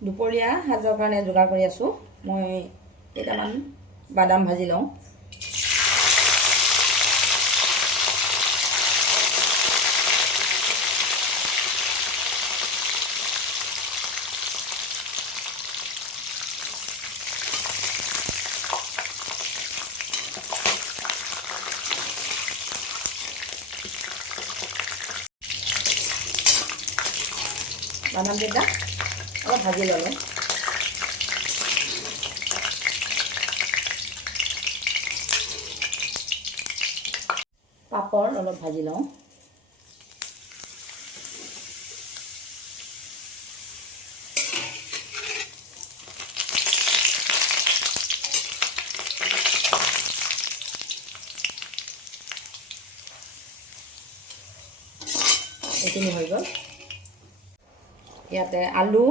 দুপৰীয়া সাজৰ কাৰণে যোগাৰ কৰি আছোঁ। মই কেইটামান বাদাম ভাজি লওঁ। বাদামকেইটা অলপ ভাজি ল'লোঁ। পাপৰ অলপ ভাজি লওঁ। এইখিনি হৈ গ'ল। ইয়াতে আলু,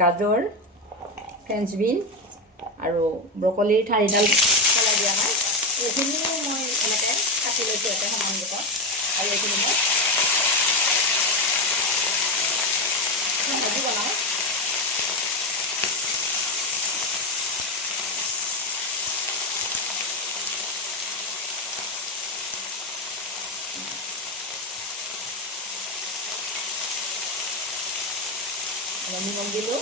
গাজৰ, ফ্ৰেঞ্চ বিন আৰু ব্ৰকলিৰ ঠাৰিডাল পেলাই দিয়া নাই। এইখিনিও মই এনেকৈ কাটি লৈছোঁ ইয়াতে সমান জোখত। আৰু এইখিনি মই ভাজি বনাওঁ। নিমখ দিলোঁ।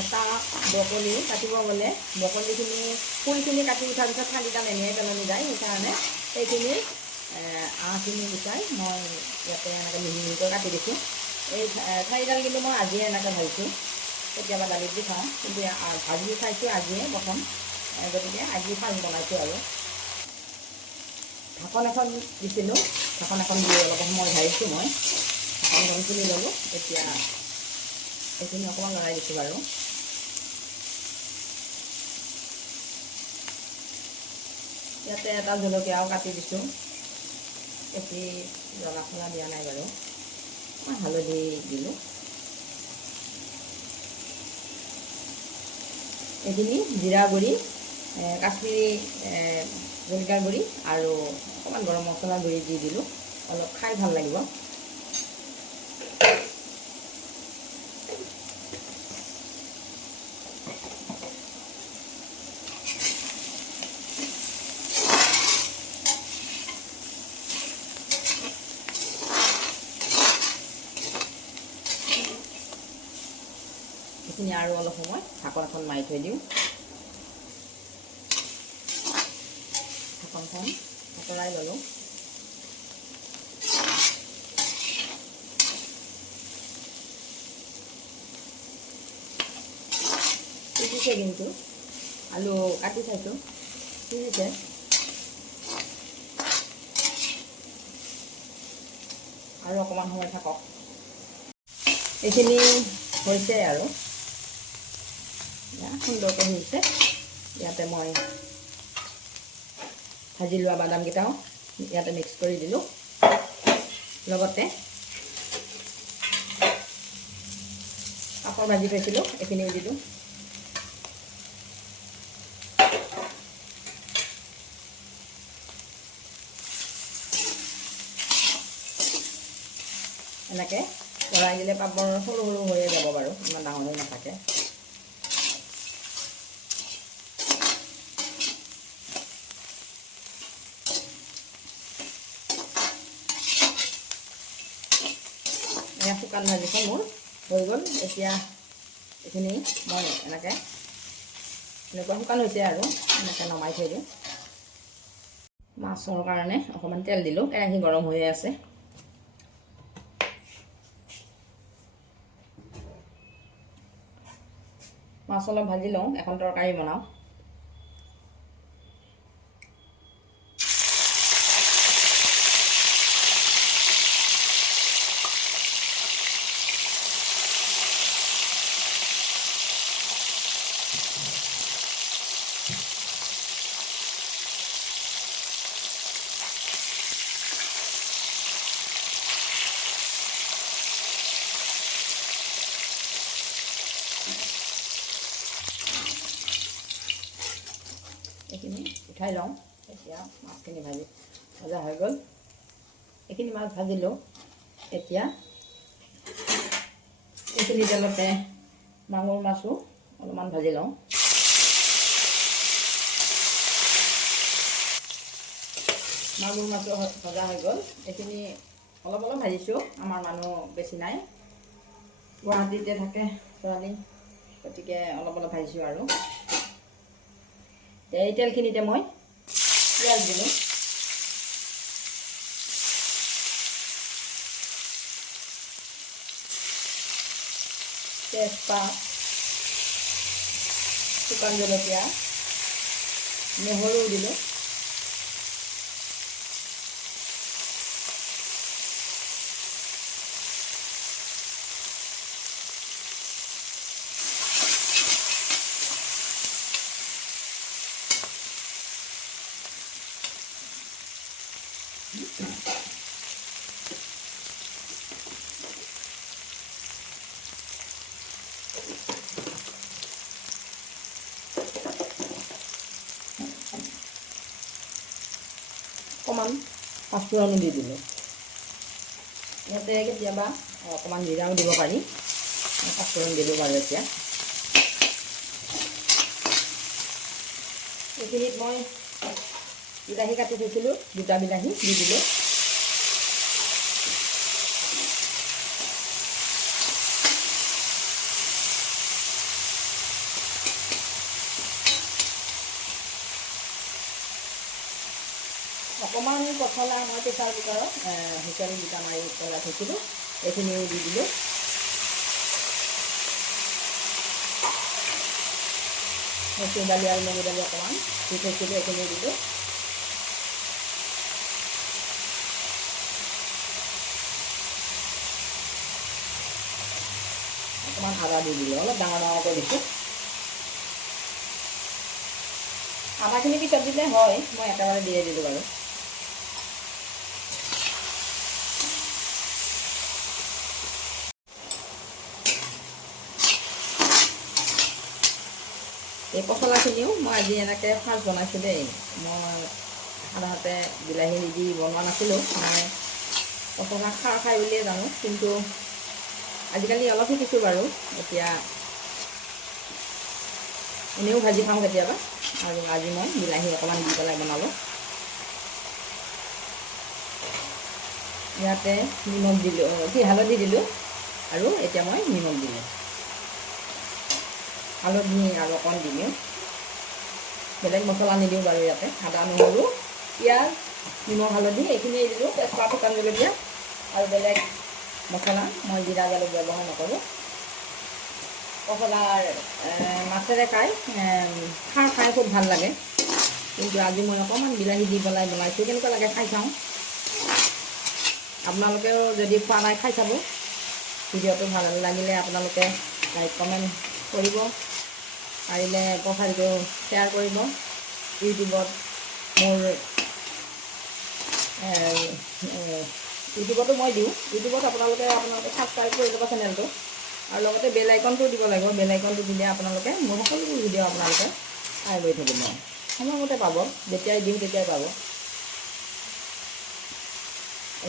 এটা ব্ৰকলি কাটিব গ'লে ব্ৰকলিখিনি ফুলখিনি কাটি উঠাৰ পিছত ঠাৰিডাল এনেই পেলনি যায়। সেইকাৰণে সেইখিনি আঁহখিনি গুচাই মই ইয়াতে এনেকৈ মিহি মিহিকৈ কাটি দিছোঁ। এই ঠাৰিডাল কিন্তু মই আজিয়ে এনেকৈ ভাজিছোঁ। কেতিয়াবা দালিত দি খাওঁ, কিন্তু ভাজি খাইছোঁ আজিয়ে প্ৰথম, গতিকে আজি ফাৰ্ষ্ট বনাইছোঁ। আৰু ঢাকন এখন দিছিলোঁ। ঢাকন এখন দি অলপ সময় ভাজিছোঁ। মই ঢাকনখন খুলি ল'লোঁ। এতিয়া এইখিনি অকণমান লৰাই দিছোঁ বাৰু। ইয়াতে এটা জলকীয়াও কাটি দিছোঁ। বেছি জ্বলা ফলা দিয়া নাই বাৰু। মই হালধি দিলোঁ। এইখিনি জিৰা গুড়ি, কাশ্মীৰী জলকীয়াৰ গুড়ি আৰু অকণমান গৰম মছলাৰ গুড়ি দি দিলোঁ। অলপ খাই ভাল লাগিব। এইখিনি আৰু অলপ সময় ঢাকন এখন মাৰি থৈ দিওঁ। ঢাকনখন আঁতৰাই ল'লোঁ। সিজিছে কিন্তু আলু কাটি চাইছোঁ, সিজিছে। আৰু অকণমান সময় থাকক। এইখিনি হৈছে আৰু সুন্দৰকৈ হৈছে। ইয়াতে মই ভাজি লোৱা বাদামকেইটাও ইয়াতে মিক্স কৰি দিলোঁ। লগতে পাপৰ ভাজি থৈছিলোঁ, এইখিনিও দিলোঁ। এনেকৈ লৰাই দিলে পাপৰ সৰু সৰু হৈয়ে যাব বাৰু, ইমান ডাঙৰ হৈ নাথাকে। শুকান ভাজিখন মোৰ হৈ গ'ল। এতিয়া এইখিনি মই এনেকুৱা শুকান হৈছে আৰু এনেকৈ নমাই থৈ দিওঁ। মাছৰ কাৰণে অকণমান তেল দিলোঁ। কেৰাহী গৰম হৈয়ে আছে। মাছ অলপ ভাজি লওঁ, এখন তৰকাৰী বনাওঁ। উঠাই লওঁ। এতিয়া মাছখিনি ভজা হৈ গ'ল। এইখিনি মাছ ভাজিলোঁ। এতিয়া এইখিনি তেলতে মাগুৰ মাছো অলপমান ভাজি লওঁ। মাগুৰ মাছো ভজা হৈ গ'ল। এইখিনি অলপ ভাজিছোঁ, আমাৰ মানুহ বেছি নাই, গুৱাহাটীতে থাকে ছোৱালী, গতিকে অলপ ভাজিছোঁ আৰু। এই তেলখিনিতে মই পিঁয়াজ দিলোঁ। তেজপাত, শুকান জলকীয়া, নহৰু দিলোঁ। অকণমান পাঁচফোৰণো দি দিলোঁ। ইয়াতে কেতিয়াবা অকণমান জিৰাও দিব পাৰি, পাঁচফোৰণ দিলোঁ বাৰু। এতিয়া এইখিনিত মই বিলাহী কাটি থৈছিলোঁ, 2টা বিলাহী দি দিলোঁ। অকণমান পচলা মই প্ৰেছাৰ কুকাৰত হুইচেল 2টা মাৰি পেলাই থৈছিলোঁ, এইখিনিও দি দিলোঁ। মচুৰ দালি আৰু মগু দালি অকণমান দি থৈছিলোঁ, এইখিনিও দিলোঁ। অকণমান আদা দি দিলোঁ, অলপ ডাঙৰকৈ দিছোঁ। আদাখিনি পিছত দিলে হয়, মই একেবাৰে দিয়ে দিলোঁ বাৰু। এই পচলাখিনিও মই আজি এনেকৈ ফাৰ্ষ্ট বনাইছোঁ দেই। মই সাধাৰণতে বিলাহী নিদি বনোৱা নাছিলোঁ, মই পচলা খাৰ খাই বুলিয়ে জানো, কিন্তু আজিকালি অলপ শিকিছোঁ বাৰু। এতিয়া এনেও ভাজি খাওঁ কেতিয়াবা, আৰু আজি মই বিলাহী অকণমান দি পেলাই বনালোঁ। ইয়াতে নিমখ দিলোঁ, হালধি দিলোঁ, আৰু এতিয়া মই নিমখ দিলোঁ। হালধি আৰু অকণ দিলোঁ, বেলেগ মছলা নিদিওঁ বাৰু। ইয়াতে আদা, নহৰু, পিঁয়াজ, নিমখ, হালধি এইখিনিয়ে দিলোঁ, তেজপাত, শুকান জলকীয়া, আৰু বেলেগ মছলা মই জিৰা জালুক ব্যৱহাৰ নকৰোঁ। পচলাৰ মাছেৰে খাৰ খাই খুব ভাল লাগে, কিন্তু আজি মই অকণমান বিলাহী দি পেলাই বনাইছোঁ। কেনেকুৱা লাগে খাই চাওঁ। আপোনালোকেও যদি খোৱা নাই খাই চাব। ভিডিঅ'টো ভাল লাগিলে আপোনালোকে লাইক কমেণ্ট কৰিব, পাৰিলে প্ৰফাইলটো শ্বেয়াৰ কৰিব। ইউটিউবত মোৰ ইউটিউবতো মই দিওঁ, ইউটিউবত আপোনালোকে ছাবস্ক্ৰাইব কৰি ল'ব চেনেলটো, আৰু লগতে বেল আইকনটো দিব লাগিব। বেল আইকনটো দিলে আপোনালোকে মোৰ সকলোবোৰ ভিডিঅ' আপোনালোকে পাই গৈ থাকিব, সময়মতে পাব, যেতিয়াই দিওঁ তেতিয়াই পাব।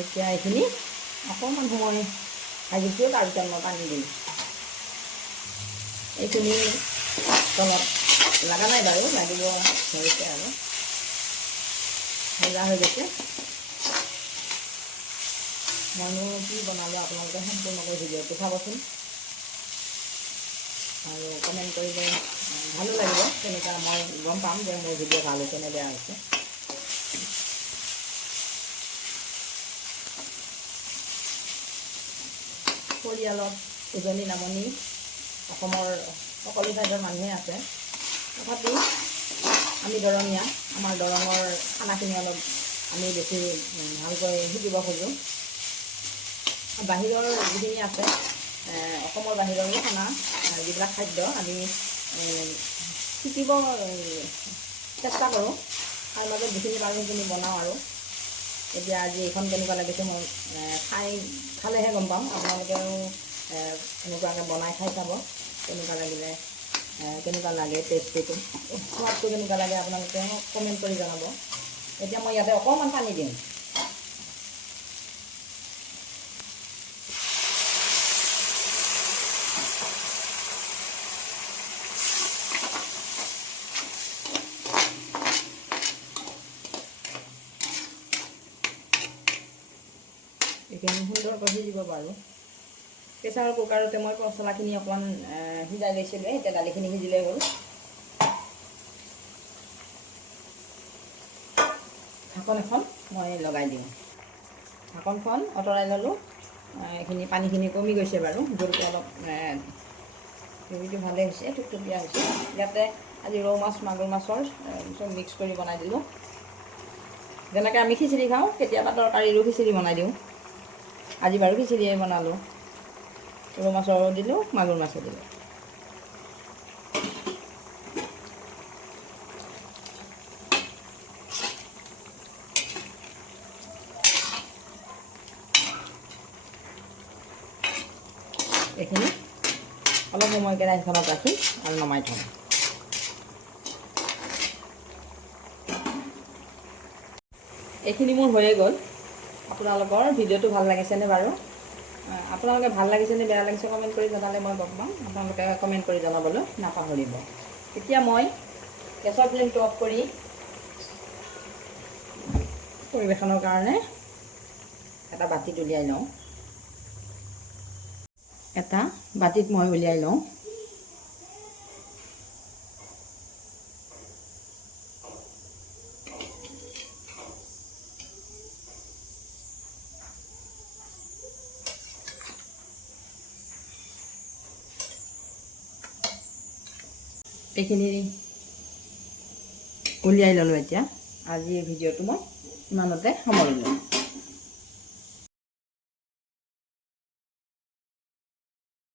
এতিয়া এইখিনি অকণমান সময় ভাজিছোঁ, তাৰপিছত মই পানী দিম। এইখিনি তলত লগা নাই বাৰু, লাগিব হৈছে আৰু ভজা হৈ গৈছে। মইনো কি বনালোঁ আপোনালোকে সম্পূৰ্ণকৈ ভিডিঅ'টো চাবচোন, আৰু কমেণ্ট কৰিলে ভালো লাগিব, তেনেকুৱা মই গম পাম যে মোৰ ভিডিঅ' ভাল হৈছে নে বেয়া হৈছে। পৰিয়ালত উজনি নামনি অসমৰ সকলো ঠাইৰ মানুহে আছে, তথাপিও আমি দৰঙীয়া, আমাৰ দৰঙৰ খানাখিনি অলপ আমি বেছি ভালকৈ শিকিব খোজোঁ। বাহিৰৰ যিখিনি আছে, অসমৰ বাহিৰৰো খানা, যিবিলাক খাদ্য আমি শিকিব চেষ্টা কৰোঁ, তাৰ মাজত যিখিনি পাৰোঁ সেইখিনি বনাওঁ আৰু। এতিয়া আজি এইখন কেনেকুৱা লাগিছে মই খালেহে গম পাম। আপোনালোকেও এনেকুৱাকৈ বনাই খাই চাব, কেনেকুৱা লাগিলে কেনেকুৱা লাগে টেষ্টটো, সোৱাদটো কেনেকুৱা লাগে আপোনালোকে কমেণ্ট কৰি জনাব। এতিয়া মই ইয়াতে অকণমান পানী দিওঁ। এইখিনি সুন্দৰকৈ সিজিব পাৰোঁ। প্ৰেছাৰ কুকাৰতে মই মছলাখিনি অকণমান সিজাই লৈছিলোঁ, এতিয়া দালিখিনি সিজিলে হ'ল। ঢাকন এখন মই লগাই দিওঁ। ঢাকনখন আঁতৰাই ল'লোঁ। এইখিনি পানীখিনি কমি গৈছে বাৰু, জলটো অলপ গ্ৰেভিটো ভালেই হৈছে, থুপথুপীয়া হৈছে। ইয়াতে আজি ৰৌ মাছ, মাগুৰ মাছৰ চব মিক্স কৰি বনাই দিলোঁ। যেনেকৈ আমি খিচিৰি খাওঁ, কেতিয়াবা তৰকাৰীৰো খিচিৰি বনাই দিওঁ। আজি বাৰু খিচিৰিয়ে বনালোঁ। ৰৌ মাছৰো দিলোঁ, মাগুৰ মাছো দিলোঁ। এইখিনি অলপ সময় কেৰাহীখনত ৰাখি আৰু নমাই থওঁ। এইখিনি মোৰ হৈয়ে গ'ল। আপোনালোকৰ ভিডিঅ'টো ভাল লাগিছেনে বাৰু? আপোনালোকে ভাল লাগিছেনে বেয়া লাগিছে কমেণ্ট কৰি জনালে মই গম পাম। আপোনালোকে কমেণ্ট কৰি জনাবলৈ নাপাহৰিব। এতিয়া মই গেছৰ ফ্লেমটো অফ কৰি পৰিৱেশনৰ কাৰণে এটা বাতিত উলিয়াই লওঁ। এটা বাতিত মই উলিয়াই লওঁ। এইখিনি উলিয়াই ল'লোঁ। এতিয়া আজিৰ ভিডিঅ'টো মই ইমানতে সামৰিলোঁ।